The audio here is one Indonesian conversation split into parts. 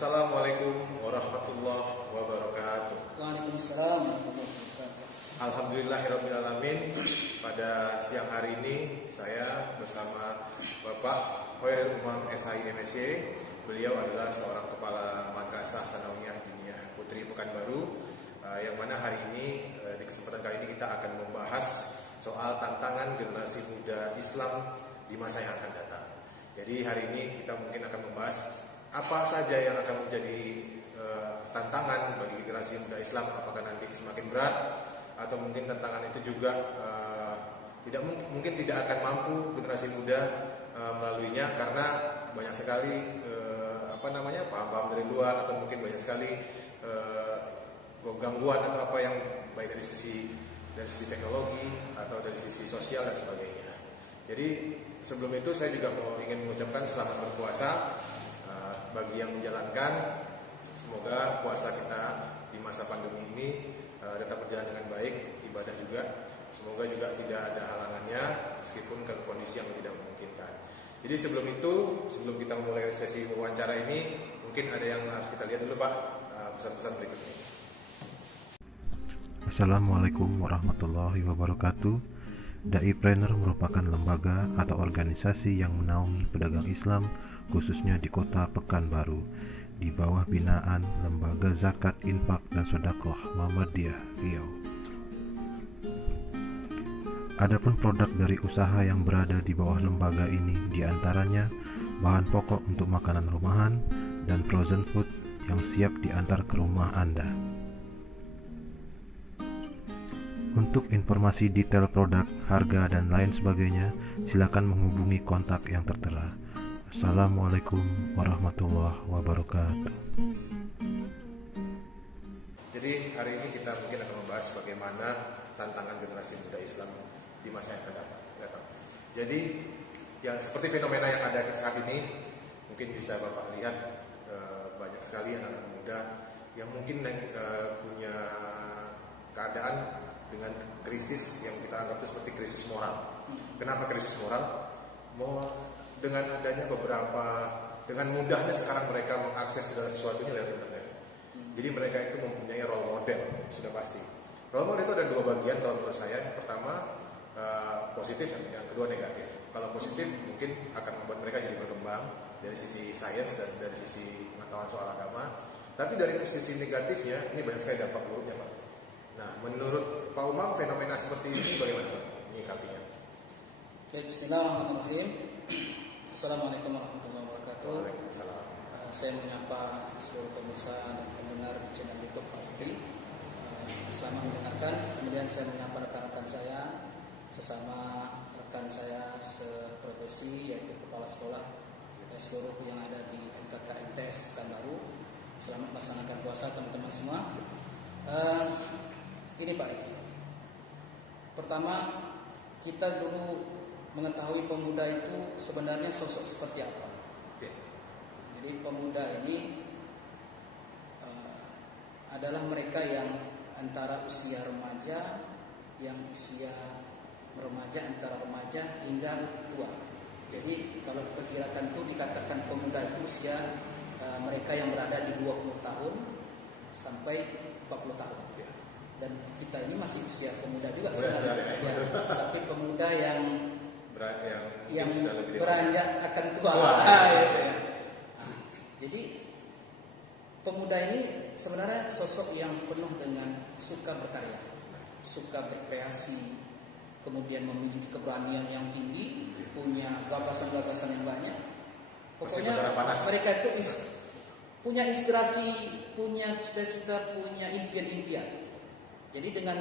Assalamualaikum warahmatullahi wabarakatuh. Waalaikumsalam warahmatullahi wabarakatuh. Alhamdulillahirrabbilalamin. Pada siang hari ini saya bersama Bapak Hoirul Umam SHI MSy. Beliau adalah seorang kepala Madrasah Sanawiyah Diniyah Putri Pekanbaru, yang mana hari ini di kesempatan kali ini kita akan membahas soal tantangan generasi muda Islam di masa yang akan datang. Jadi hari ini kita mungkin akan membahas apa saja yang akan menjadi tantangan bagi generasi muda Islam, apakah nanti semakin berat atau mungkin tantangan itu juga mungkin tidak akan mampu generasi muda melaluinya karena banyak sekali paham-paham dari luar atau mungkin banyak sekali gangguan atau apa yang baik dari sisi teknologi atau dari sisi sosial dan sebagainya. Jadi sebelum itu saya juga ingin mengucapkan selamat berpuasa bagi yang menjalankan. Semoga puasa kita di masa pandemi ini tetap berjalan dengan baik, ibadah juga. Semoga juga tidak ada halangannya meskipun ke kondisi yang tidak memungkinkan. Jadi sebelum kita mulai sesi wawancara ini, mungkin ada yang harus kita lihat dulu Pak, pesan-pesan berikut ini. Assalamualaikum warahmatullahi wabarakatuh. Daipreneur merupakan lembaga atau organisasi yang menaungi pedagang Islam khususnya di kota Pekanbaru di bawah binaan Lembaga Zakat, Infak, dan Sedekah Muhammadiyah Riau. Adapun produk dari usaha yang berada di bawah lembaga ini diantaranya bahan pokok untuk makanan rumahan dan frozen food yang siap diantar ke rumah Anda. Untuk informasi detail produk, harga, dan lain sebagainya, silakan menghubungi kontak yang tertera. Assalamualaikum warahmatullahi wabarakatuh. Jadi hari ini kita mungkin akan membahas bagaimana tantangan generasi muda Islam di masa yang akan datang. Jadi yang seperti fenomena yang ada saat ini, mungkin bisa Bapak lihat banyak sekali anak muda yang mungkin punya keadaan dengan krisis yang kita anggap itu seperti krisis moral. Kenapa krisis moral? Dengan adanya dengan mudahnya sekarang mereka mengakses segala sesuatunya lewat internet. Jadi mereka itu mempunyai role model, sudah pasti. Role model itu ada dua bagian kalau menurut saya. Yang pertama positif, yang kedua negatif. Kalau positif mungkin akan membuat mereka jadi berkembang dari sisi sains dan dari sisi pengetahuan soal agama. Tapi dari sisi negatifnya ini banyak sekali dampak buruknya Pak. Nah, menurut Pak Umam fenomena seperti ini bagaimana Pak menyikapinya? Baik, bismillahirrahmanirrahim. Assalamualaikum warahmatullahi wabarakatuh. Waalaikumsalam. Saya menyapa seluruh pemirsa dan pendengar di channel YouTube Pak Fikri. Selamat mendengarkan. Kemudian saya menyapa rekan-rekan saya, sesama rekan saya seprofesi, yaitu kepala sekolah seluruh yang ada di MKKMTS Pekanbaru. Selamat melaksanakan puasa teman-teman semua. Ini Pak Riki. Pertama, kita dulu mengetahui pemuda itu sebenarnya sosok seperti apa. Jadi pemuda ini adalah mereka yang antara usia remaja, yang usia remaja, antara remaja hingga tua. Jadi kalau perkirakan itu dikatakan pemuda itu usia mereka yang berada di 20 tahun sampai 40 tahun. Dan kita ini masih usia pemuda juga sebenarnya. Ya, tapi pemuda yang beranjak akan tua. Jadi pemuda ini sebenarnya sosok yang penuh dengan suka berkarya, suka berkreasi, kemudian memiliki keberanian yang tinggi, punya gagasan-gagasan yang banyak. Pokoknya mereka itu punya inspirasi, punya cita-cita, punya impian-impian. Jadi dengan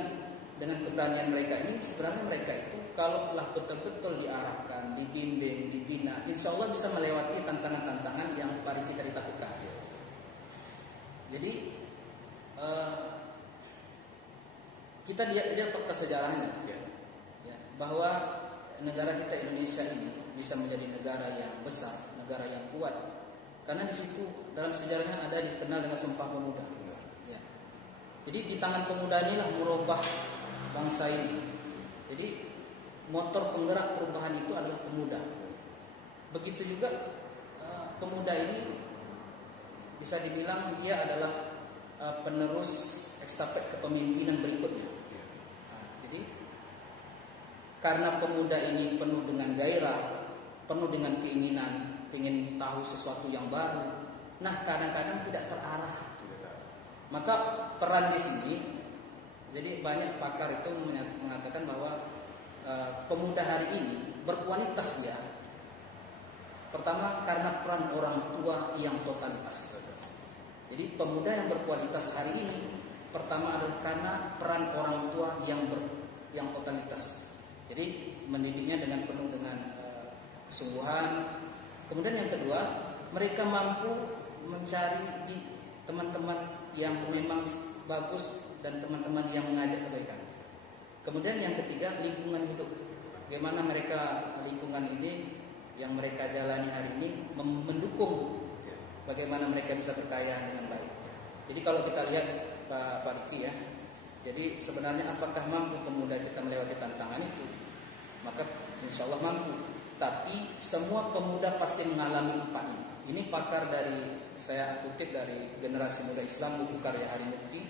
keberanian mereka ini, sebenarnya mereka itu kalau telah betul-betul diarahkan, dibimbing, dibina, insya Allah bisa melewati tantangan-tantangan yang pada kita ditakutkan. Jadi kita lihat aja fakta sejarahnya, ya, bahwa negara kita Indonesia ini bisa menjadi negara yang besar, negara yang kuat, karena di situ dalam sejarahnya ada dikenal dengan Sumpah Pemuda. Ya. Jadi di tangan pemuda inilah merubah bangsa ini. Jadi motor penggerak perubahan itu adalah pemuda. Begitu juga pemuda ini bisa dibilang dia adalah penerus estafet kepemimpinan berikutnya. Nah, jadi karena pemuda ini penuh dengan gairah, penuh dengan keinginan, ingin tahu sesuatu yang baru. Nah, kadang-kadang tidak terarah. Maka peran di sini, jadi banyak pakar itu mengatakan bahwa pemuda hari ini berkualitas dia. Pertama karena peran orang tua yang totalitas. Jadi pemuda yang berkualitas hari ini pertama adalah karena peran orang tua yang totalitas. Jadi mendidiknya dengan penuh dengan kesungguhan. Kemudian yang kedua, mereka mampu mencari di teman-teman yang memang bagus dan teman-teman yang mengajak kebaikan. Kemudian yang ketiga, lingkungan hidup. Bagaimana mereka lingkungan ini yang mereka jalani hari ini mendukung bagaimana mereka bisa berkaya dengan baik. Jadi kalau kita lihat Pak Diki ya, jadi sebenarnya apakah mampu pemuda kita melewati tantangan itu? Maka insya Allah mampu. Tapi semua pemuda pasti mengalami empat ini. Ini pakar dari, saya kutip dari Generasi Muda Islam, buku karya Hari Mukti.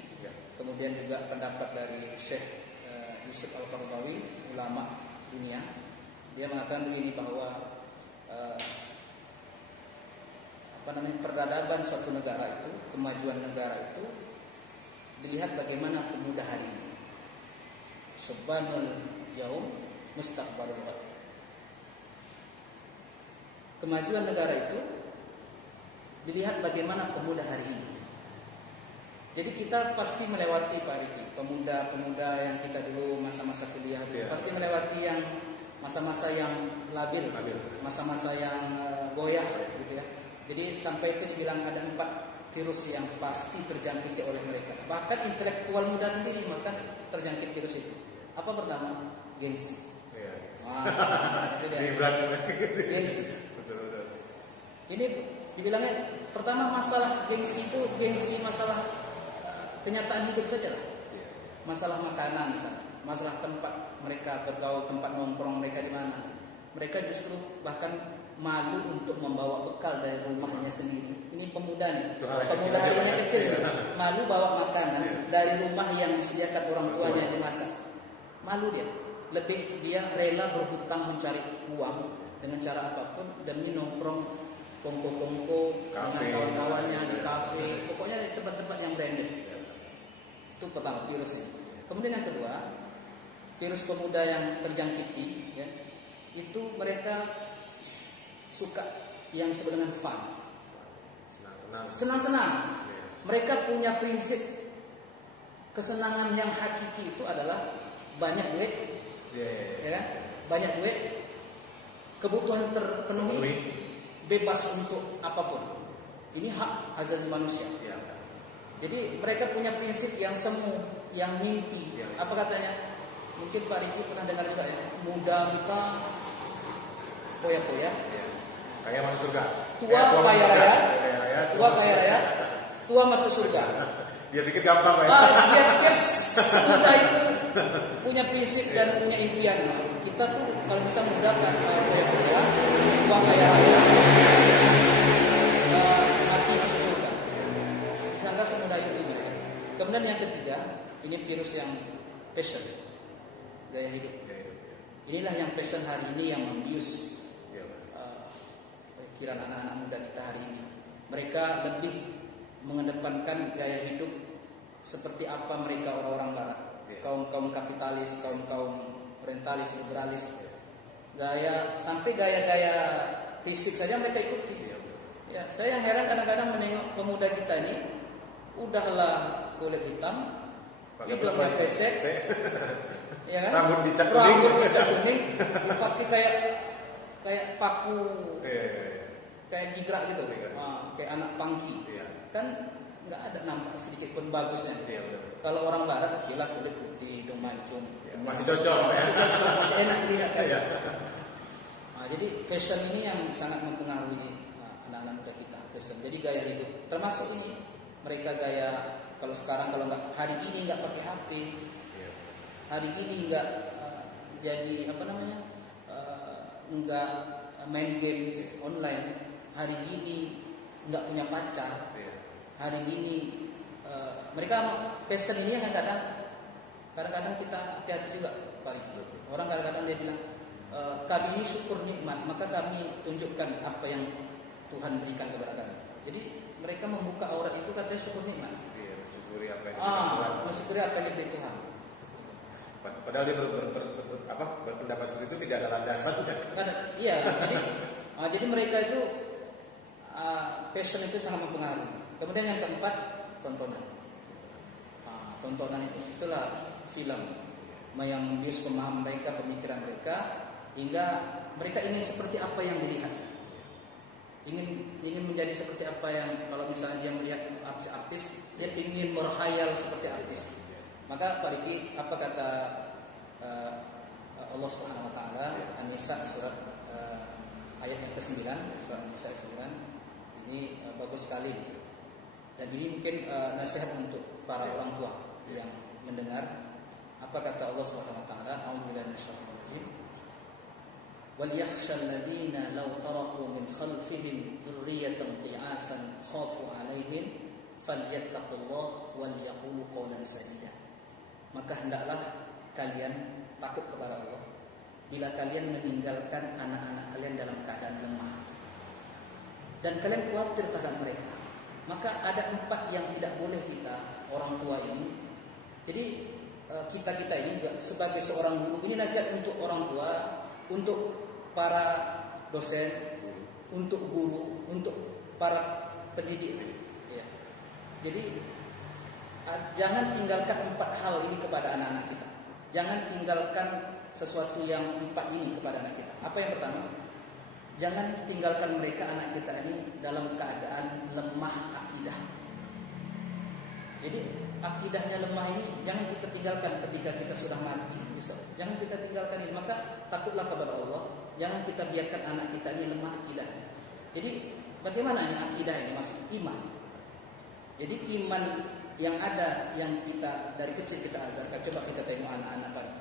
Kemudian juga pendapat dari Syekh Yusuf Al-Qaradawi, ulama dunia. Dia mengatakan begini bahwa peradaban suatu negara itu, kemajuan negara itu dilihat bagaimana pemuda hari ini. Subhanal yaum mustaqbalul ghad. Kemajuan negara itu dilihat bagaimana pemuda hari ini. Jadi kita pasti melewati Pak Riki, pemuda-pemuda yang kita dulu masa-masa kuliah pasti melewati yang masa-masa yang labil, masa-masa yang goyah gitu ya. Jadi sampai itu dibilang ada 4 virus yang pasti terjangkiti oleh mereka. Bahkan intelektual muda sendiri bahkan terjangkit virus itu. Apa pertama? Gengsi. Itu dia. Gengsi. Ini dibilangnya pertama masalah gengsi itu masalah kenyataan hidup saja lah. Masalah makanan misalnya, masalah tempat mereka bergaul, tempat nongkrong mereka di mana. Mereka justru bahkan malu untuk membawa bekal dari rumahnya sendiri. Ini pemuda nih, pemuda harinya kecil nih, malu bawa makanan dari rumah yang disediakan orang tuanya yang dimasak. Malu dia, lebih dia rela berhutang mencari uang dengan cara apapun demi nongkrong kongko-kongko dengan kawan-kawannya di kafe, pokoknya di tempat-tempat yang branded. Itu pertama virusnya. Kemudian yang kedua, virus pemuda yang terjangkiti, ya, itu mereka suka yang disebut dengan fun, senang-senang. Mereka punya prinsip kesenangan yang hakiki itu adalah banyak duit, ya kan? Banyak duit, kebutuhan terpenuhi, bebas untuk apapun. Ini hak asasi manusia. Jadi mereka punya prinsip yang semu, yang mimpi. Apa katanya? Mungkin Pak Riki pernah dengar juga ya. Muda kita poya-poya, kaya masuk surga. Tua kaya raya, tua kaya raya, tua masuk surga. Dia pikir gampang ya. Dia pikir muda itu punya prinsip dan punya impian. Kita tuh kalau bisa muda kan poya-poya, tua kaya raya, mati masuk surga. Disangka semudah itu mereka. Kemudian yang ketiga, ini virus yang passion, gaya hidup. Inilah yang passion hari ini yang membius pikiran anak-anak muda kita hari ini. Mereka lebih mengedepankan gaya hidup seperti apa mereka orang-orang barat, kaum kapitalis, kaum orientalis, liberalis. Sampai gaya-gaya fisik saja mereka ikuti. Ya, saya yang heran kadang-kadang menengok pemuda kita ini, udahlah kulit hitam, hidungnya kresek, ya kan? Rambut dicak kuning, dipakai kayak paku, kayak jigrak gitu, kayak anak pangki, kan nggak ada nampak sedikit pun bagusnya. Kalau orang barat, gila kulit putih, hidung mancung, masih cocok, masih enak dilihat kan. Jadi fashion ini yang sangat mempengaruhi anak-anak muda kita. Fashion. Jadi gaya hidup, termasuk ini mereka gaya. Kalau sekarang kalau nggak hari ini nggak pakai HP, hari ini nggak jadi nggak main game online, hari ini nggak punya pacar, Iya. hari ini mereka passion ini yang kadang-kadang kita hati-hati juga Pak Riki. Orang kadang-kadang dia bilang kami ini syukur nikmat, maka kami tunjukkan apa yang Tuhan berikan kepada kami. Jadi mereka membuka aurat itu katanya syukur nikmat. Iya, mensyukuri apa yang diberikan Tuhan. Mensyukuri apa yang diberi Tuhan. Padahal dia berpendapat seperti itu tidak ada landasannya. Iya, jadi mereka itu passion itu sangat mempengaruhi. Kemudian yang keempat, tontonan. Tontonan itulah film yang bius pemahaman mereka, pemikiran mereka, hingga mereka ingin seperti apa yang dilihat. Ingin menjadi seperti apa yang, kalau misalnya dia melihat artis-artis, dia ingin berkhayal seperti artis. Maka Pak Riki, apa kata Allah Subhanahu wa taala, An-Nisa surat ayat yang ke-9, surat An-Nisa 9. Ini bagus sekali. Dan ini mungkin nasihat untuk para orang tua yang mendengar. Apa kata Allah Subhanahu wa taala? A'udzubillahi minasyaitonir rajim. Wal yakhshal ladzina law taraku min khalfihim dzurriyyatan dhi'afan khafu 'alaihim falyattaqullaha wal yaqulu qawlan sadida. Maka hendaklah kalian takut kepada Allah bila kalian meninggalkan anak-anak kalian dalam keadaan lemah dan kalian khawatir terhadap mereka. Maka ada 4 yang tidak boleh kita orang tua ini. Jadi kita ini juga sebagai seorang guru, ini nasihat untuk orang tua, untuk para dosen, untuk guru, untuk para pendidik. Ya. Jadi jangan tinggalkan 4 hal ini kepada anak-anak kita. Jangan tinggalkan sesuatu yang 4 ini kepada anak kita. Apa yang pertama? Jangan tinggalkan mereka, anak kita ini, dalam keadaan lemah akidah. Jadi akidahnya lemah ini jangan kita tinggalkan ketika kita sudah mati. Jangan kita tinggalkan ini. Maka takutlah kepada Allah. Jangan kita biarkan anak kita ini lemah akidah. Jadi bagaimana ini akidah ini? Maksud iman. Jadi iman yang ada, yang kita dari kecil kita ajarkan. Coba kita tengok anak-anak Pak.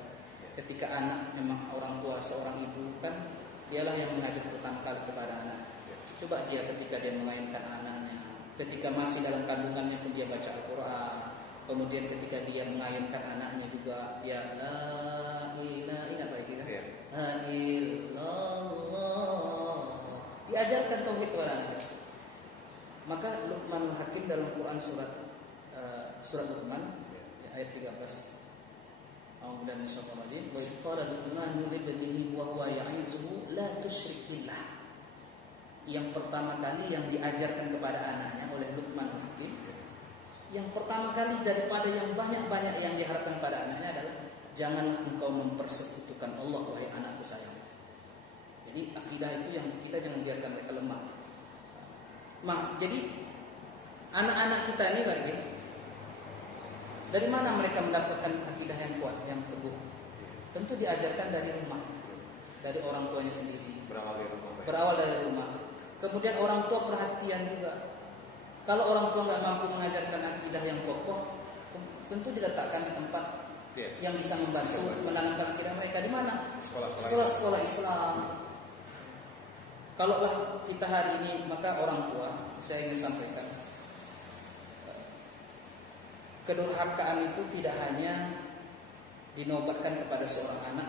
Ketika anak memang orang tua, seorang ibu kan, dialah yang mengajar pertama kali kepada anak. Coba dia ketika dia mengajarkan anaknya, ketika masih dalam kandungannya pun dia baca Al-Quran. Kemudian ketika dia mengayunkan anaknya juga, dia la ilaha ingat lagi kan? La ilallah. Diajarkan tauhid kepada anaknya. Maka Luqman Hakim dalam Quran surat Luqman ayat 13. A'udzu billahi minasyaitonir rajim. Wa idh qala Luqman li ibnihi wa huwa ya'izuhu la tusyrik billah. Yang pertama kali yang diajarkan kepada anaknya oleh Luqman Hakim, yang pertama kali daripada yang banyak-banyak yang diharapkan pada anaknya adalah janganlah engkau mempersekutukan Allah wahai anakku sayang. Jadi akidah itu yang kita jangan biarkan mereka lemah. Jadi anak-anak kita ini kan, dari mana mereka mendapatkan akidah yang kuat, yang teguh? Tentu diajarkan dari rumah, dari orang tuanya sendiri. Berawal dari rumah. Kemudian orang tua perhatian juga. Kalau orang tua nggak mampu mengajarkan akidah yang kokoh, tentu diletakkan di tempat yang bisa membantu menanamkan akidah mereka. Di mana? Sekolah-sekolah Islam. Kalaulah kita hari ini, maka orang tua, saya ingin sampaikan, kedurhakaan itu tidak hanya dinobatkan kepada seorang anak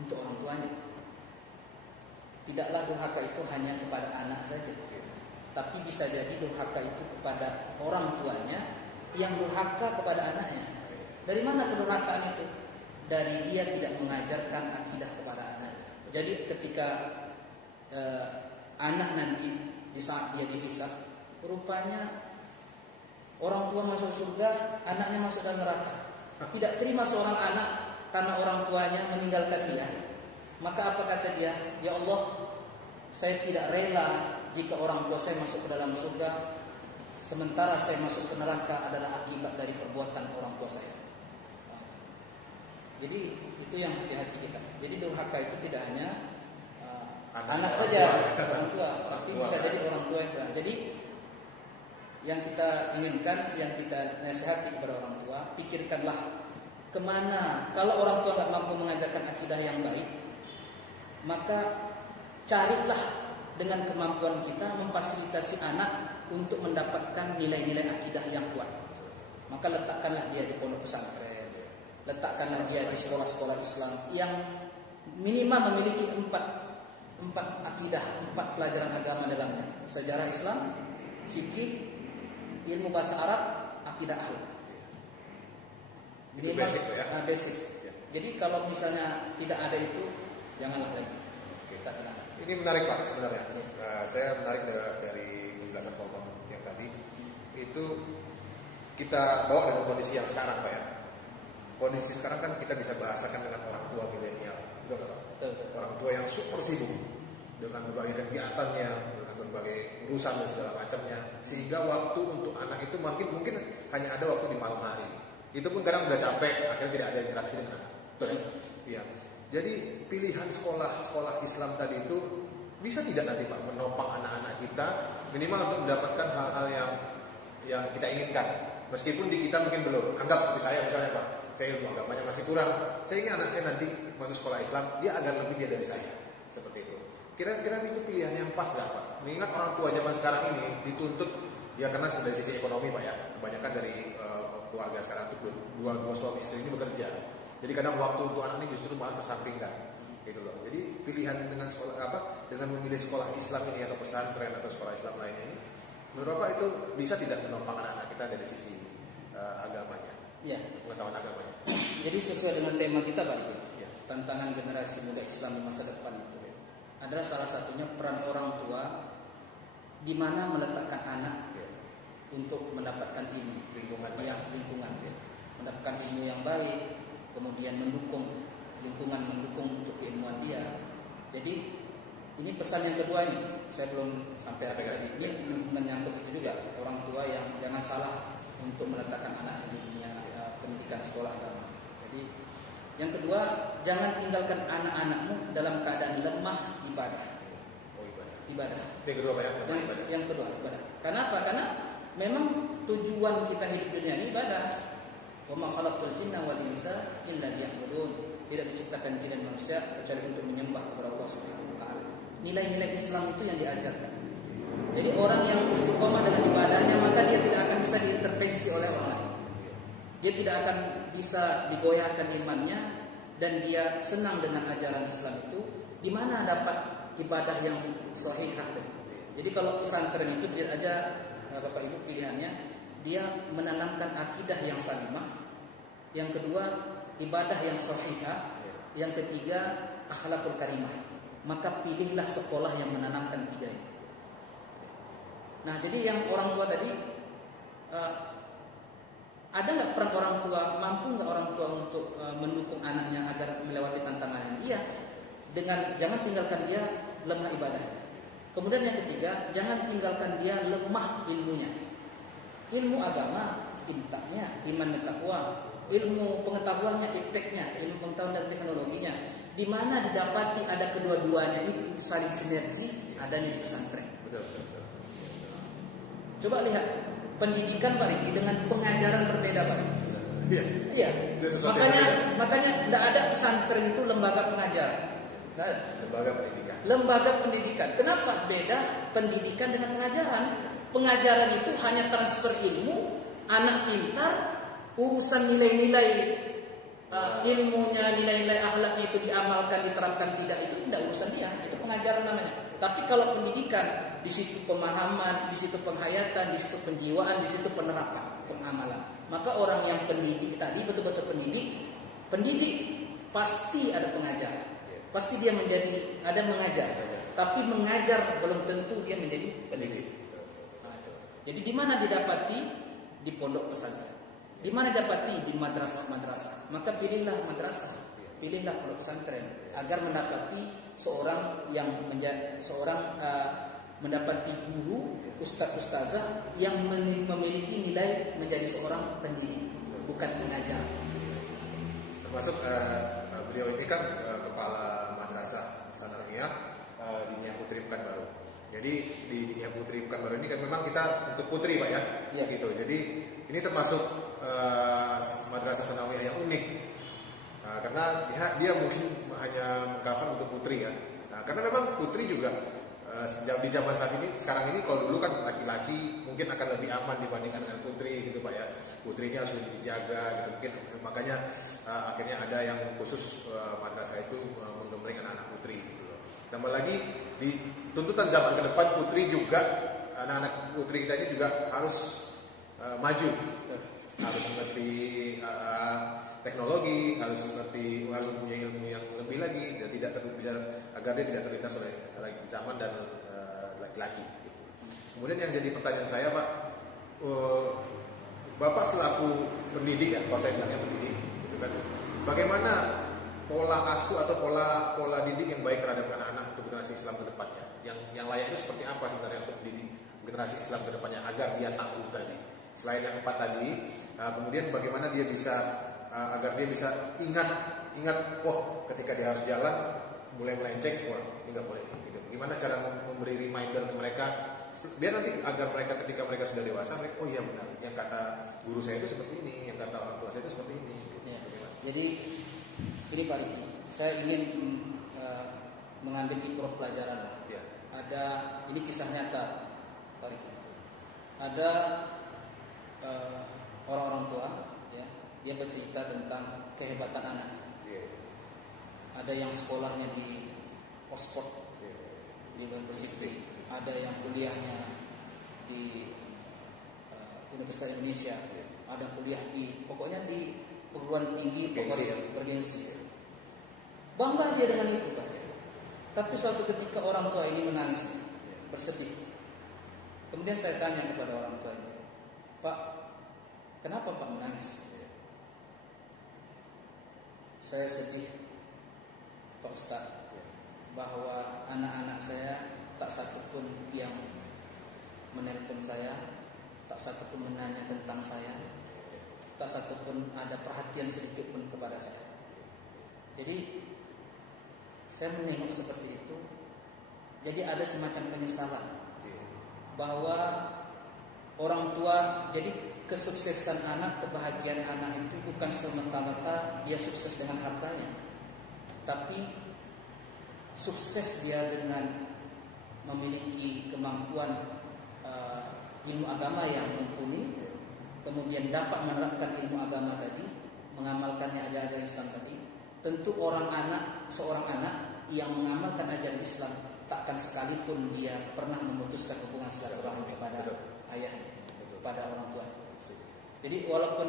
untuk orang tuanya. Tidaklah durhaka itu hanya kepada anak saja, tapi bisa jadi durhaka itu kepada orang tuanya yang durhaka kepada anaknya. Dari mana kedurhakaan itu? Dari dia tidak mengajarkan akidah kepada anaknya. Jadi ketika anak nanti di saat dia dihisab, rupanya orang tua masuk surga, anaknya masuk dalam neraka. Tidak terima seorang anak karena orang tuanya meninggalkan dia. Maka apa kata dia? Ya Allah, saya tidak rela jika orang tua saya masuk ke dalam surga, sementara saya masuk ke neraka adalah akibat dari perbuatan orang tua saya. Jadi itu yang hati-hati kita. Jadi durhaka itu tidak hanya anak saja, orang tua, tapi bisa jadi orang tua yang. Jadi yang kita inginkan, yang kita nasihati kepada orang tua, pikirkanlah kemana. Kalau orang tua nggak mampu mengajarkan akidah yang baik, maka carilah dengan kemampuan kita memfasilitasi anak untuk mendapatkan nilai-nilai akidah yang kuat, maka letakkanlah dia di pondok pesantren, letakkanlah dia di sekolah-sekolah Islam yang minimal memiliki empat akidah, 4 pelajaran agama dalamnya: sejarah Islam, fikih, ilmu bahasa Arab, akidah akhlak. Itu basic ya? Basic. Ya. Jadi kalau misalnya tidak ada itu, janganlah lagi. Kita kenal. Ini menarik Pak sebenarnya. Saya menarik dari penjelasan Pak yang tadi. Itu kita bawa dengan kondisi yang sekarang Pak ya. Kondisi sekarang kan kita bisa bahasakan dengan orang tua milenial, betul Pak? Betul. Orang tua yang super sibuk dengan berbagai kegiatannya, dengan berbagai urusan dan segala macamnya, sehingga waktu untuk anak itu mungkin hanya ada waktu di malam hari. Itu pun kadang udah capek, akhirnya tidak ada interaksi dengan anak. Betul. Iya. Jadi pilihan sekolah Islam tadi itu bisa tidak nanti Pak menopang anak-anak kita minimal untuk mendapatkan hal-hal yang kita inginkan. Meskipun di kita mungkin belum. Anggap seperti saya misalnya Pak, saya ilmu agamanya masih kurang. Saya ingin anak saya nanti masuk sekolah Islam, dia agar lebih dia dari saya. Seperti itu. Kira-kira itu pilihan yang pas nggak Pak? Mengingat orang tua zaman sekarang ini dituntut ya karena dari sisi ekonomi Pak ya. Kebanyakan dari keluarga sekarang itu dua suami istri ini bekerja. Jadi kadang waktu untuk anak ini justru malah tersampingkan, gitu loh. Jadi pilihan dengan dengan memilih sekolah Islam ini atau pesantren atau sekolah Islam lainnya ini, menurut Bapak itu bisa tidak menopang anak-anak kita dari sisi agamanya, Ya. pengetahuan agamanya? Jadi sesuai dengan tema kita Pak Diki, Ya. tantangan generasi muda Islam di masa depan itu adalah salah satunya peran orang tua di mana meletakkan anak Ya. untuk mendapatkan ilmu, Lingkungan lingkungan, Ya. mendapatkan ilmu yang baik, kemudian mendukung untuk keilmuan dia. Jadi ini pesan yang kedua ini, saya belum sampai habis tadi. Ini menyangkut itu juga, orang tua yang jangan salah untuk meletakkan anak di dunia pendidikan sekolah agama. Jadi yang kedua, jangan tinggalkan anak-anakmu dalam keadaan lemah ibadah. Oh, ibadah. Ibadah. Yang kedua Pak ya? Ibadah. Yang kedua ibadah. Karena apa? Karena memang tujuan kita hidup dunia ini ibadah. Wa ma khalaqtul jinna wal insa illa liya'budun. Tidak diciptakan jin dan manusia kecuali untuk menyembah kepada Allah Subhanahu wa taala. Nilai-nilai Islam itu yang diajarkan. Jadi orang yang istiqomah dengan ibadahnya, maka dia tidak akan bisa diintervensi oleh orang lain. Dia tidak akan bisa digoyahkan imannya, dan dia senang dengan ajaran Islam itu. Di mana dapat ibadah yang sahihah tadi. Jadi kalau pesantren itu lihat aja Bapak Ibu pilihannya, dia menanamkan akidah yang salimah. Yang kedua, ibadah yang sahihah. Yang ketiga, akhlakul karimah. Maka pilihlah sekolah yang menanamkan 3 ini. Nah, jadi yang orang tua tadi, ada nggak peran orang tua? Mampu nggak orang tua untuk mendukung anaknya agar melewati tantangan ini? Iya. Dengan jangan tinggalkan dia lemah ibadah. Kemudian yang ketiga, jangan tinggalkan dia lemah ilmunya. Ilmu agama, imtaknya, iman dan takwa. Ilmu pengetahuannya, ipteknya, ilmu pengetahuan dan teknologinya. Di mana didapati ada kedua-duanya itu saling sinergi, adanya di pesantren. Betul. Coba lihat pendidikan Pak Riki dengan pengajaran berbeda Pak Riki. Iya. Iya. Makanya tidak ada pesantren itu lembaga pengajaran. Nggak ada. Lembaga pendidikan. Kenapa beda pendidikan dengan pengajaran? Pengajaran itu hanya transfer ilmu, anak pintar, urusan nilai-nilai ilmunya, nilai-nilai akhlaknya itu diamalkan, diterapkan tidak, itu tidak urusan dia. Itu pengajaran namanya. Tapi kalau pendidikan, di situ pemahaman, di situ penghayatan, di situ penjiwaan, di situ penerapan, pengamalan. Maka orang yang pendidik tadi betul-betul pendidik pasti ada pengajar. Pasti dia ada mengajar. Tapi mengajar belum tentu dia menjadi pendidik. Jadi di mana didapati? Di pondok pesantren. Di mana didapati? Di madrasah. Maka pilihlah madrasah, pilihlah pondok pesantren agar mendapati seorang yang mendapati guru, ustazah yang memiliki nilai menjadi seorang pendidik, bukan pengajar. Termasuk beliau ini kan kepala madrasah sanawiyah di Nia Putri Pekanbaru. Jadi di Nia Putri Pekanbaru ini kan memang kita untuk putri Pak ya, ya. Gitu. Jadi ini termasuk madrasah sanawiyah yang unik karena dia mungkin hanya mengcover untuk putri ya. Nah, karena memang putri juga di zaman saat ini, sekarang ini kalau dulu kan laki-laki mungkin akan lebih aman dibandingkan dengan putri gitu Pak ya. Putrinya harus lebih dijaga gitu. Mungkin makanya akhirnya ada yang khusus madrasah itu menggembleng anak-anak putri gitu loh. Tambah lagi di tuntutan zaman ke depan, putri juga, anak-anak putri kita ini juga harus maju, harus mengerti teknologi, harus punya ilmu yang lebih lagi, dan tidak agar dia tidak terlindas oleh zaman dan laki-laki. Gitu. Kemudian yang jadi pertanyaan saya Pak, Bapak selaku pendidik ya, kalau saya bilangnya pendidik, gitu kan, bagaimana pola asuh atau pola didik yang baik terhadap anak-anak untuk generasi Islam ke depannya? Yang layak itu seperti apa sebenarnya untuk mendidik generasi Islam ke depannya agar dia tangguh tadi? Selain yang 4 tadi, kemudian bagaimana dia bisa agar dia bisa ingat, ketika dia harus jalan mulai melenceng, ini nggak boleh gitu. Gimana cara memberi reminder ke mereka biar nanti agar mereka ketika mereka sudah dewasa, mereka, oh iya benar, yang kata guru saya itu seperti ini, yang kata orang tua saya itu seperti ini. Ya. Jadi ini Pak Riki, saya ingin mengambil ibrah pelajaran. Ya. Ada, ini kisah nyata Pak Riki. Ada orang-orang tua, ya, dia bercerita tentang kehebatan anak. Yeah. Ada yang sekolahnya di Oxford, di University, ada yang kuliahnya di Universitas Indonesia, ada kuliah pokoknya di perguruan tinggi bergengsi. Bangga dia dengan itu Pak. Tapi suatu ketika orang tua ini menangis, bersedih. Kemudian saya tanya kepada orang tua ini, Pak, kenapa Pak menangis? Saya sedih Pak Ustaz, bahwa anak-anak saya tak satu pun yang menelpon saya, tak satu pun menanya tentang saya, tak satu pun ada perhatian sedikit pun kepada saya. Jadi saya menengok seperti itu, jadi ada semacam penyesalan bahwa orang tua, jadi kesuksesan anak, kebahagiaan anak itu bukan semata-mata dia sukses dengan hartanya, tapi sukses dia dengan memiliki kemampuan ilmu agama yang mumpuni, kemudian dapat menerapkan ilmu agama tadi, mengamalkannya ajaran Islam tadi. Tentu seorang anak yang mengamalkan ajaran Islam takkan sekalipun dia pernah memutuskan hubungan silaturahmi kepada ayahnya, kepada orang tua. Jadi walaupun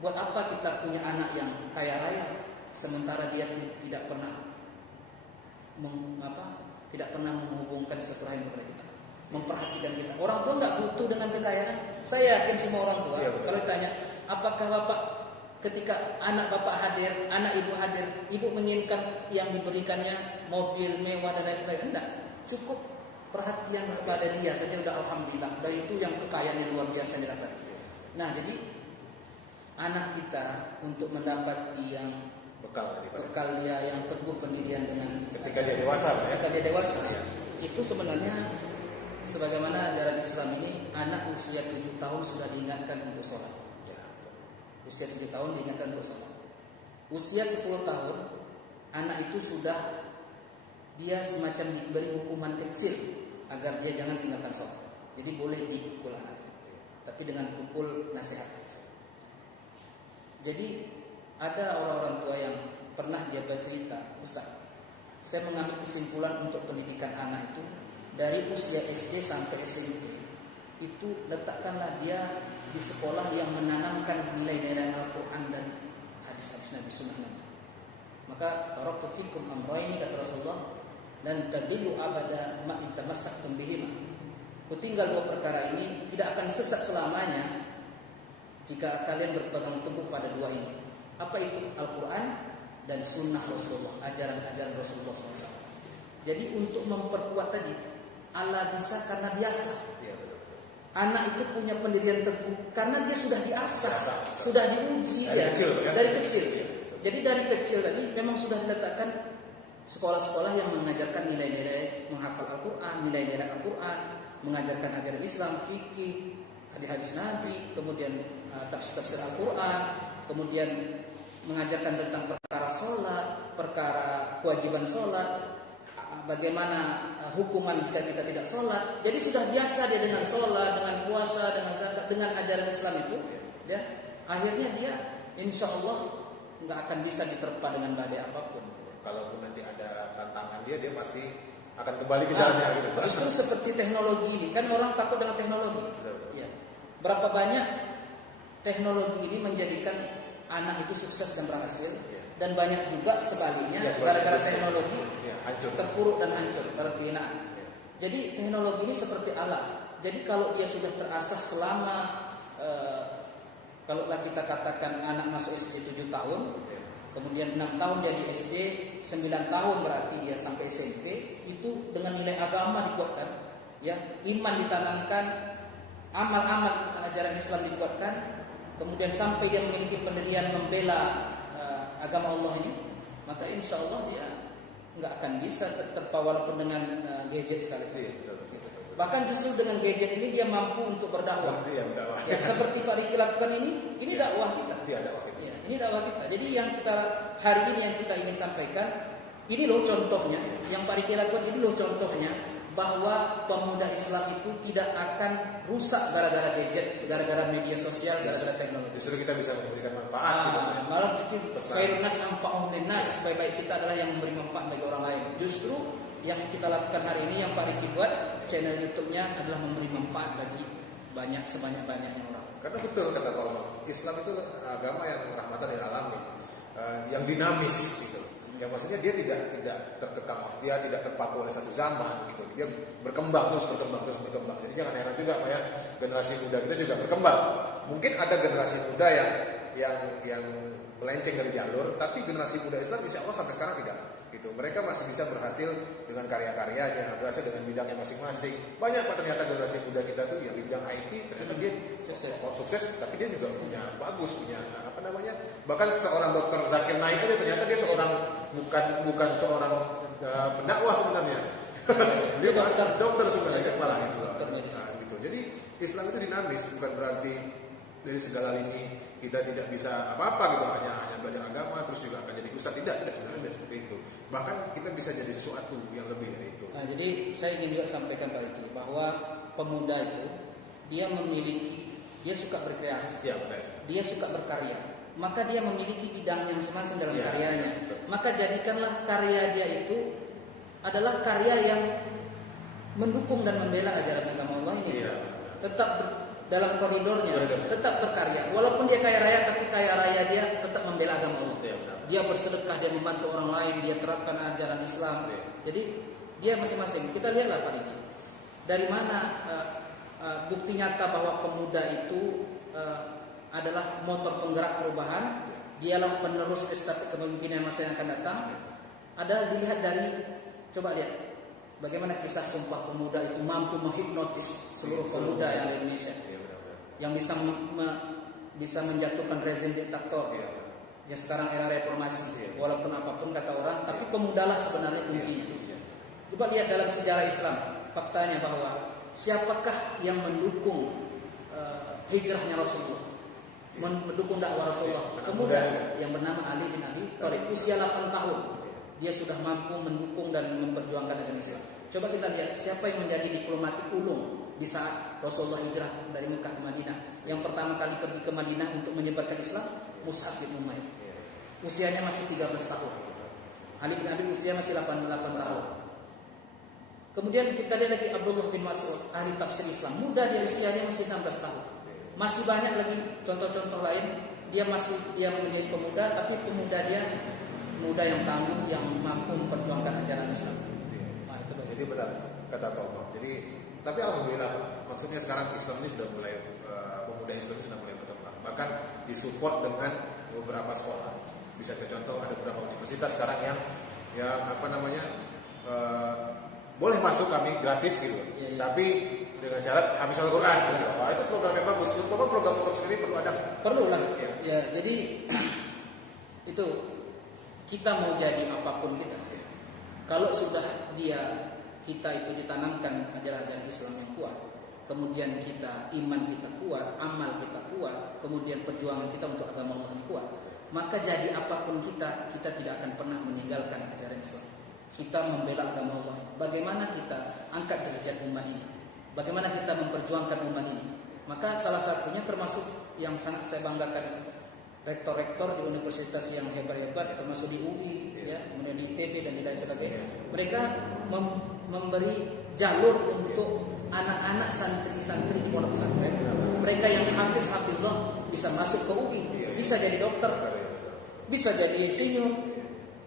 buat apa kita punya anak yang kaya raya sementara dia tidak pernah menghubungkan silaturahmi kepada kita, memperhatikan kita. Orang tua nggak butuh dengan kekayaan. Saya yakin semua orang tua kalau ditanya, apakah bapak ketika anak bapak hadir, anak ibu hadir, ibu menginginkan yang diberikannya mobil mewah dan lain sebagainya? Enggak, cukup perhatian kepada dia saja sudah alhamdulillah. Dan itu yang kekayaan yang luar biasa yang didapat. Nah, jadi anak kita untuk mendapati yang bekal dia yang teguh pendirian dengan ketika dia dewasa, itu sebenarnya sebagaimana ajaran Islam ini, anak usia 7 tahun sudah diingatkan untuk sholat. Usia 7 tahun diingatkan untuk sholat. Usia 10 tahun anak itu sudah dia semacam diberi hukuman kecil agar dia jangan tinggalkan sholat. Jadi boleh dipukul anak, tapi dengan pukul nasihat. Jadi ada orang-orang tua yang pernah dia bercerita, Ustaz, saya mengambil kesimpulan untuk pendidikan anak itu dari usia SD sampai SMP itu letakkanlah dia di sekolah yang menanamkan nilai-nilai Al-Quran dan hadis-hadis Nabi Sunnah Nabi. Maka taraktu fikum amrayni, kata Rasulullah, dan tadillu abada ma in tamassaktum bihima. Kutinggal 2 perkara ini, tidak akan sesat selamanya jika kalian berpegang teguh pada 2 ini. Apa itu? Al-Quran dan Sunnah Rasulullah, ajaran-ajaran Rasulullah SAW. Jadi untuk memperkuat tadi, Allah bisa karena biasa. Anak itu punya pendirian teguh karena dia sudah diasah, sudah diuji dari kecil. Jadi dari kecil tadi memang sudah diletakkan sekolah-sekolah yang mengajarkan nilai-nilai menghafal Al-Quran, nilai-nilai Al-Quran, mengajarkan ajaran Islam, fikih, hadis-hadis Nabi, kemudian tafsir Al-Quran, kemudian mengajarkan tentang perkara sholat, perkara kewajiban sholat, bagaimana hukuman jika kita tidak sholat. Jadi sudah biasa dia dengan sholat, dengan puasa, dengan zakat, dengan ajaran Islam itu, ya. Akhirnya dia insya Allah nggak akan bisa diterpa dengan badai apapun. Kalaupun nanti ada tantangan dia pasti akan kembali ke jalannya gitu. Justru seperti teknologi ini, kan orang takut dengan teknologi. Ya. Berapa banyak teknologi ini menjadikan anak itu sukses dan berhasil, dan banyak juga sebaliknya gara-gara teknologi hancur, terpuruk dan hancur karena kehinaan. Jadi teknologi ini seperti alat. Jadi kalau dia sudah terasah selama kalau kita katakan anak masuk SD 7 tahun, kemudian 6 tahun dia di SD, 9 tahun berarti dia sampai SMP, itu dengan nilai agama dikuatkan, ya, iman ditanamkan, amal-amal ajaran Islam dikuatkan, kemudian sampai dia memiliki pendirian membela agama Allah ini, maka insya Allah dia nggak akan bisa terterpa walaupun dengan gadget sekalipun. Bahkan justru dengan gadget ini dia mampu untuk berdakwah. Ya, seperti Pak Riki lakukan ini dakwah kita. Ya, ini dakwah kita. Jadi yang kita hari ini yang kita ingin sampaikan, ini loh contohnya. Yang Pak Riki lakukan ini loh contohnya bahwa pemuda Islam itu tidak akan rusak gara-gara gadget, gara-gara media sosial, gara-gara teknologi. Justru kita bisa memberikan manfaat. Malah itu khairun nas anfa'uhum linnas, sebaik-baik kita adalah yang memberi manfaat bagi orang lain. Justru yang kita lakukan hari ini, yang Pak Riki buat channel YouTube-nya adalah memberi manfaat bagi sebanyak-banyaknya orang. Karena betul kata Pak Umar, Islam itu agama yang rahmatan lil alamin, yang dinamis gitu. Yang maksudnya dia tidak terkekang, dia tidak terpaku oleh satu zaman gitu. Dia berkembang terus. Jadi jangan heran juga Pak ya, generasi muda kita juga berkembang. Mungkin ada generasi muda yang melenceng dari jalur, tapi generasi muda Islam insya Allah sampai sekarang tidak. Gitu. Mereka masih bisa berhasil dengan karya-karyanya, berhasil dengan bidangnya masing-masing. Banyak Pak ternyata generasi muda kita tuh yang di bidang IT ternyata dia sukses, tapi dia juga punya bahkan seorang Dr. Zakir Naik aja ternyata dia seorang bukan seorang pendakwah sebenarnya. Dia dokter sebenarnya malah itu. Gitu. Jadi Islam itu dinamis, bukan berarti dari segala lini kita tidak bisa apa-apa gitu, hanya belajar agama terus juga akan jadi ustaz, tidak sebenarnya seperti itu. Bahkan kita bisa jadi sesuatu yang lebih dari itu. Nah, jadi saya ingin juga sampaikan Pak Riki bahwa pemuda itu dia suka berkreasi, dia suka berkarya, maka dia memiliki bidangnya masing-masing dalam karyanya. Betul. Maka jadikanlah karya dia itu adalah karya yang mendukung dan membela ajaran agama Allah ini. Tetap dalam koridornya, tetap berkarya. Walaupun dia kaya raya, tapi kaya raya dia tetap membela agama Allah. Dia bersedekah, dia membantu orang lain, dia terapkan ajaran Islam. Jadi dia masing-masing. Kita lihatlah Pak Riki, dari mana bukti nyata bahwa pemuda itu adalah motor penggerak perubahan, dialah penerus estafet kepemimpinan masa yang akan datang. Ada dilihat dari, coba lihat bagaimana kisah Sumpah Pemuda itu mampu menghipnotis seluruh pemuda yang ada di Indonesia, yang bisa menjatuhkan rezim diktator. Yang sekarang era reformasi, walaupun apapun kata orang, tapi pemudalah sebenarnya kuncinya. Coba lihat dalam sejarah Islam, faktanya bahwa siapakah yang mendukung hijrahnya Rasulullah, mendukung dakwah Rasulullah? Pemuda yang bernama Ali bin Abi Thalib, usia 8 tahun, dia sudah mampu mendukung dan memperjuangkan ajaran Islam. Coba kita lihat siapa yang menjadi diplomatik ulung di saat Rasulullah hijrah dari Mekah ke Madinah. Yang pertama kali pergi ke Madinah untuk menyebarkan Islam, Mus'ab bin Umair. Usianya masih 13 tahun. Ali bin Abi usia masih 8 tahun. Kemudian kita lihat lagi Abdullah bin Mas'ud, ahli tafsir Islam, muda, dia usianya masih 16 tahun. Masih banyak lagi contoh-contoh lain. Dia menjadi pemuda, tapi pemuda dia muda yang tangguh, yang mampu memperjuangkan ajaran Islam. Nah, itu bagus. Jadi benar kata Pak Umar. Jadi tapi alhamdulillah, maksudnya sekarang Islam ini sudah mulai, pemuda Islam ini sudah mulai berkembang. Bahkan disupport dengan beberapa sekolah. Bisa contoh ada beberapa universitas sekarang yang boleh masuk kami gratis gitu. Tapi dengan syarat habis Al-Quran. Itu program yang bagus. Program sendiri perlu ada. Perlu lah. Ya, jadi itu kita mau jadi apapun kita. Kalau sudah kita itu ditanamkan ajaran-ajaran Islam yang kuat, kemudian iman kita kuat, amal kita kuat, kemudian perjuangan kita untuk agama Allah yang kuat, maka jadi apapun kita tidak akan pernah meninggalkan ajaran Islam. kita membela agama Allah, bagaimana kita angkat derajat umat ini, bagaimana kita memperjuangkan umat ini. Maka salah satunya termasuk yang sangat saya banggakan, rektor-rektor di universitas yang hebat-hebat, termasuk di UI, ya, kemudian di ITB dan di lain sebagainya. Mereka memberi jalur untuk anak-anak santri-santri di pondok pesantren. Mereka yang hafizah bisa masuk ke UI, bisa jadi dokter, bisa jadi insinyur.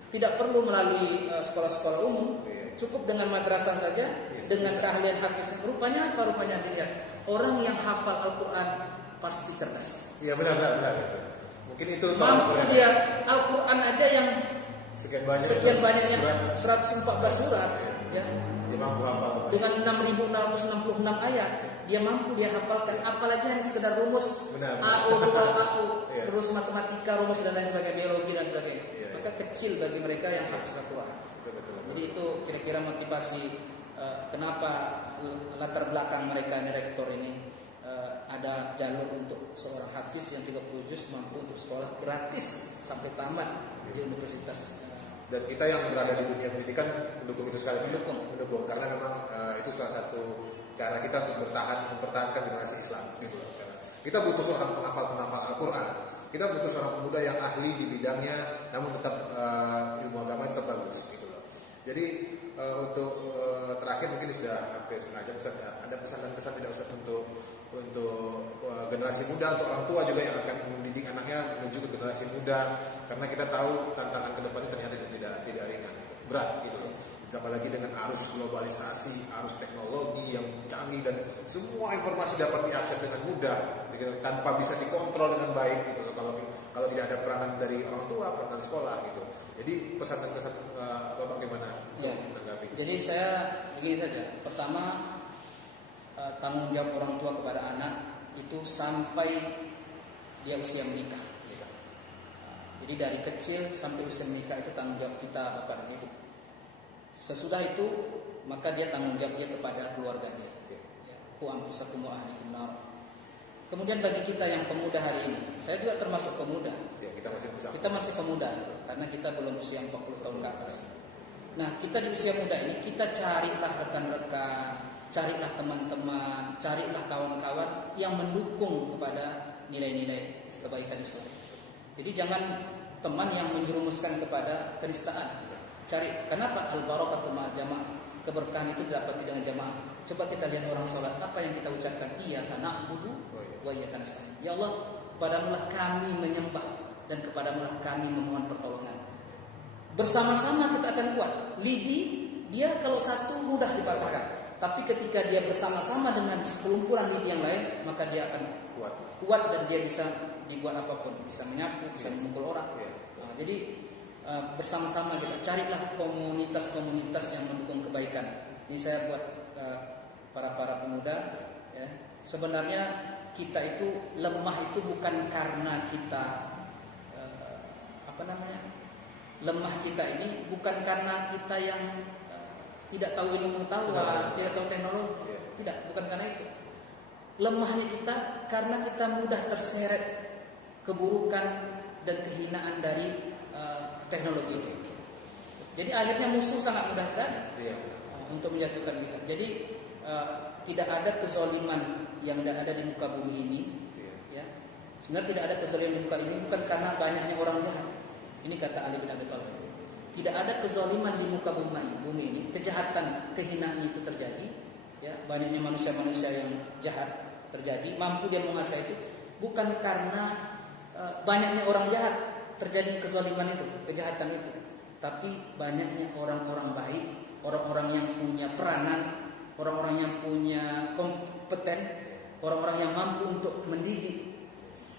Tidak perlu melalui sekolah-sekolah umum, cukup dengan madrasah saja, dengan keahlian hafiz. Rupanya apa? Rupanya dilihat orang yang hafal Al-Quran pasti cerdas. Iya benar. Mungkin itu mampu dia Al-Quran aja yang sekian banyaknya 114 surat, ya. Dia mampu hafal dengan 6.666 ayat. Dia mampu dia hafalkan, apalagi yang sekedar rumus AO 2AO, terus matematika, rumus dan lain sebagainya, biologi dan sebagainya. Maka kecil bagi mereka yang hafiz Al-Quran. Jadi itu kira-kira motivasi kenapa latar belakang mereka ini rektor ini ada jalur untuk seorang hafiz yang 30 juz mampu untuk sekolah gratis sampai tamat di universitas. Dan kita yang berada di dunia pendidikan mendukung itu sekali. Mendukung karena memang itu salah satu cara kita untuk mempertahankan generasi Islam gitu loh. Karena kita butuh seorang penghafal Al-Quran. Kita butuh seorang pemuda yang ahli di bidangnya, namun tetap ilmu agama tetap bagus gitu loh. Jadi untuk terakhir mungkin sudah hampir setengah jam, Ustaz, ada pesan dan kesan tidak Ustaz untuk generasi muda, untuk orang tua juga yang akan mendidik anaknya menuju ke generasi muda, karena kita tahu tantangan ke depan ternyata tidak ringan, berat gitu loh. Apalagi dengan arus globalisasi, arus teknologi yang canggih dan semua informasi dapat diakses dengan mudah gitu, tanpa bisa dikontrol dengan baik gitu loh. Kalau tidak ada peranan dari orang tua, peranan sekolah gitu. Jadi pesan dan kesan Bapak gimana? Ya. Menanggapi? Jadi saya begini saja. Pertama, tanggung jawab orang tua kepada anak itu sampai dia usia menikah. Gitu. Jadi dari kecil sampai usia menikah itu tanggung jawab kita bapak dan ibu. Sesudah itu maka dia tanggung jawab dia kepada keluarga dia. Ku ampusakum wa ahlikum nar. Kemudian bagi kita yang pemuda hari ini, saya juga termasuk pemuda. Ya, kita masih pemuda karena kita belum usia 40 tahun ke atas. Nah, kita di usia muda ini kita carilah rekan-rekan, carilah teman-teman, carilah kawan-kawan yang mendukung kepada nilai-nilai kebaikan Islam. Jadi jangan teman yang menjerumuskan kepada penistaan. Cari, kenapa al-barakatu ma'al jamaah? Keberkahan itu didapati dengan jamaah. Coba kita lihat orang sholat, apa yang kita ucapkan? Iyyaka na'budu wa iyyaka nasta'in. Ya Allah, kepadamu-lah kami menyembah dan kepadamu-lah kami memohon pertolongan. Bersama-sama kita akan kuat. Lidi, dia kalau satu mudah dipatahkan. Tapi ketika dia bersama-sama dengan sekelumpuran lidi yang lain, maka dia akan kuat dan dia bisa dibuat apapun, bisa menyapu, bisa memukul orang. Nah, jadi bersama-sama kita carilah komunitas-komunitas yang mendukung kebaikan. Ini saya buat para pemuda. Ya. Sebenarnya kita itu lemah itu bukan karena kita lemah kita ini bukan karena kita yang tidak tahu ilmu pengetahuan, tidak tahu teknologi. Tidak, bukan karena itu. Lemahnya kita karena kita mudah terseret keburukan dan kehinaan dari teknologi itu. Jadi akhirnya musuh sangat mudah sekali untuk menjatuhkan kita. Jadi tidak ada kezaliman yang ada di muka bumi ini. Ya. Sebenarnya tidak ada kezaliman di muka ini bukan karena banyaknya orang jahat. Ini kata Ali bin Abi Thalib. Tidak ada kezaliman di muka bumi ini, kejahatan, kehinaan itu terjadi. Ya, banyaknya manusia-manusia yang jahat terjadi, mampu dia menguasai itu bukan karena banyaknya orang jahat terjadi kezaliman itu, kejahatan itu, tapi banyaknya orang-orang baik, orang-orang yang punya peranan, orang-orang yang punya kompeten, orang-orang yang mampu untuk mendidik.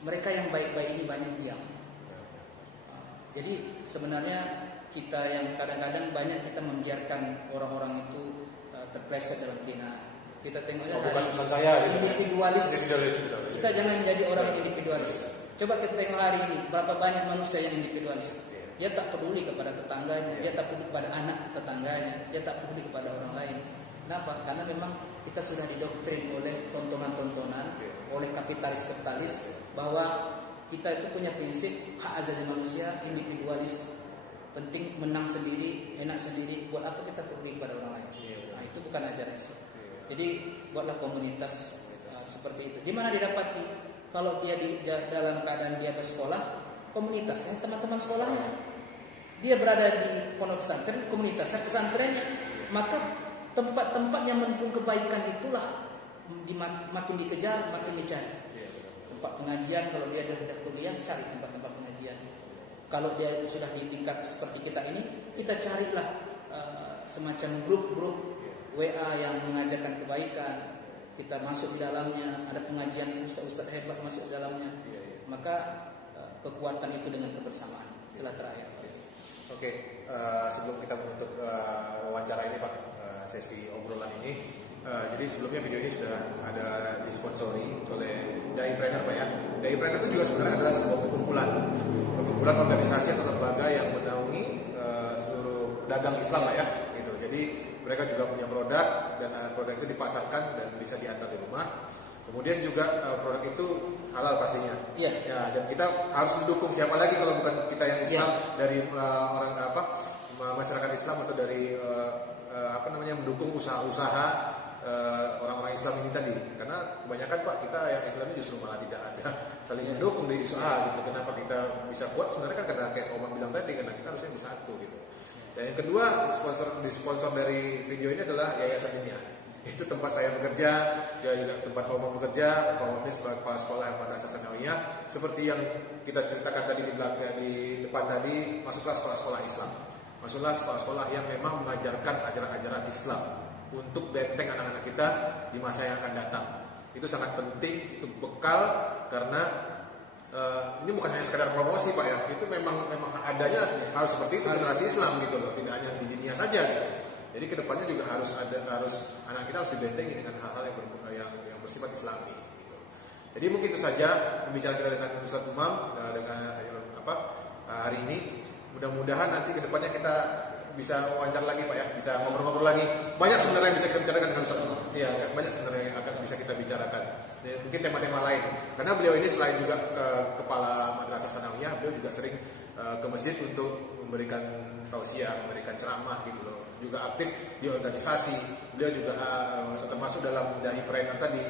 Mereka yang baik-baik ini banyak diam. Jadi sebenarnya kita yang kadang-kadang banyak kita membiarkan orang-orang itu terpleset dalam kehinaan. Kita tengoknya hari individualis. Kita jangan jadi orang individualis. Coba kita tengok hari ini berapa banyak manusia yang individualis. Dia tak peduli kepada tetangganya, dia tak peduli kepada anak tetangganya, dia tak peduli kepada orang lain. Kenapa? Karena memang kita sudah didoktrin oleh tontonan-tontonan, oleh kapitalis-kapitalis bahwa kita itu punya prinsip hak asasi manusia individualis. penting menang sendiri, enak sendiri. Buat apa kita peduli pada orang lain? Iya, benar. Nah, itu bukan ajaran Islam. Iya. Jadi buatlah komunitas seperti itu. Di mana didapati? Kalau dia dalam keadaan dia bersekolah, komunitasnya teman-teman sekolahnya. Dia berada di pondok pesantren, komunitasnya pesantrennya. Maka tempat-tempat yang mendukung kebaikan itulah makin dikejar, makin dicari. Iya, benar. Tempat pengajian, kalau dia sudah kuliah, cari tempat-tempat pengajian. Kalau dia sudah di tingkat seperti kita ini, kita carilah semacam grup-grup WA yang mengajarkan kebaikan. Kita masuk di dalamnya, ada pengajian ustaz-ustaz hebat masuk di dalamnya. Maka kekuatan itu dengan kebersamaan. Itulah terakhir. Oke, sebelum kita menutup wawancara ini Pak, sesi obrolan ini, jadi sebelumnya video ini sudah ada disponsori oleh Daipreneur Pak ya. Daipreneur itu juga sebenarnya adalah sebuah kumpulan organisasi atau lembaga yang menaungi seluruh pedagang Islam Pak ya. Gitu. Jadi mereka juga punya produk dan produk itu dipasarkan dan bisa diantar di rumah. Kemudian juga produk itu halal pastinya. Iya. Ya, dan kita harus mendukung siapa lagi kalau bukan kita yang Islam dari orang masyarakat Islam atau dari mendukung usaha-usaha orang-orang Islam ini tadi. Karena kebanyakan Pak kita yang Islamnya justru malah tidak ada saling mendukung di usaha gitu. Kenapa kita bisa kuat sebenarnya kan karena kayak Omar bilang tadi karena kita harusnya bersatu gitu. Dan yang kedua sponsor dari video ini adalah Yayasan Dunia. Itu tempat saya bekerja, juga tempat Pak Omar bekerja, Pak Omar ini sebagai kepala sekolah yang pada Madrasah Sanawiyah. Seperti yang kita ceritakan tadi di depan tadi, masuklah sekolah-sekolah Islam. Masuklah sekolah-sekolah yang memang mengajarkan ajaran-ajaran Islam untuk benteng anak-anak kita di masa yang akan datang. Itu sangat penting, itu bekal karena ini bukan hanya sekedar promosi Pak ya, itu memang adanya harus seperti itu generasi Islam gitu loh, tidak hanya di dunia saja gitu. Jadi kedepannya juga harus anak kita harus dibentengi dengan hal-hal yang bersifat Islami. Gitu. Jadi mungkin itu saja pembicaraan kita dengan Ustaz Umam dengan hari ini. Mudah-mudahan nanti kedepannya kita bisa wawancara lagi Pak ya, bisa ngobrol-ngobrol lagi. Banyak sebenarnya yang bisa kita bicarakan dengan Ustaz Umam. Iya, banyak sebenarnya yang akan bisa kita bicarakan. Dan mungkin tema-tema lain. Karena beliau ini selain juga kepala Madrasah Sanawiyah, beliau juga sering ke masjid untuk memberikan tausiah, memberikan ceramah gitu loh. Juga aktif di organisasi. Beliau juga termasuk dalam Daipreneur tadi,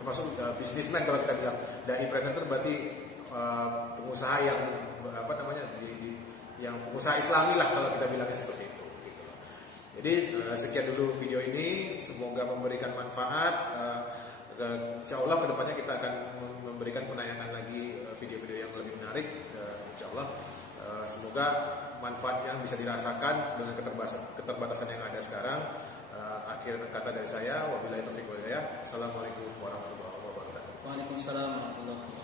termasuk bisnismen kalau kita bilang. Daipreneur itu berarti pengusaha yang yang pengusaha Islami lah kalau kita bilangnya seperti itu. Gitu. Jadi sekian dulu video ini, semoga memberikan manfaat. Insya Allah kedepannya kita akan memberikan penayangan lagi video-video yang lebih menarik. Insya Allah semoga manfaat yang bisa dirasakan dengan keterbatasan yang ada sekarang. Akhir kata dari saya, wabillahi taufiq wal hidayah. Assalamualaikum warahmatullahi wabarakatuh. Waalaikumsalam warahmatullahi wabarakatuh.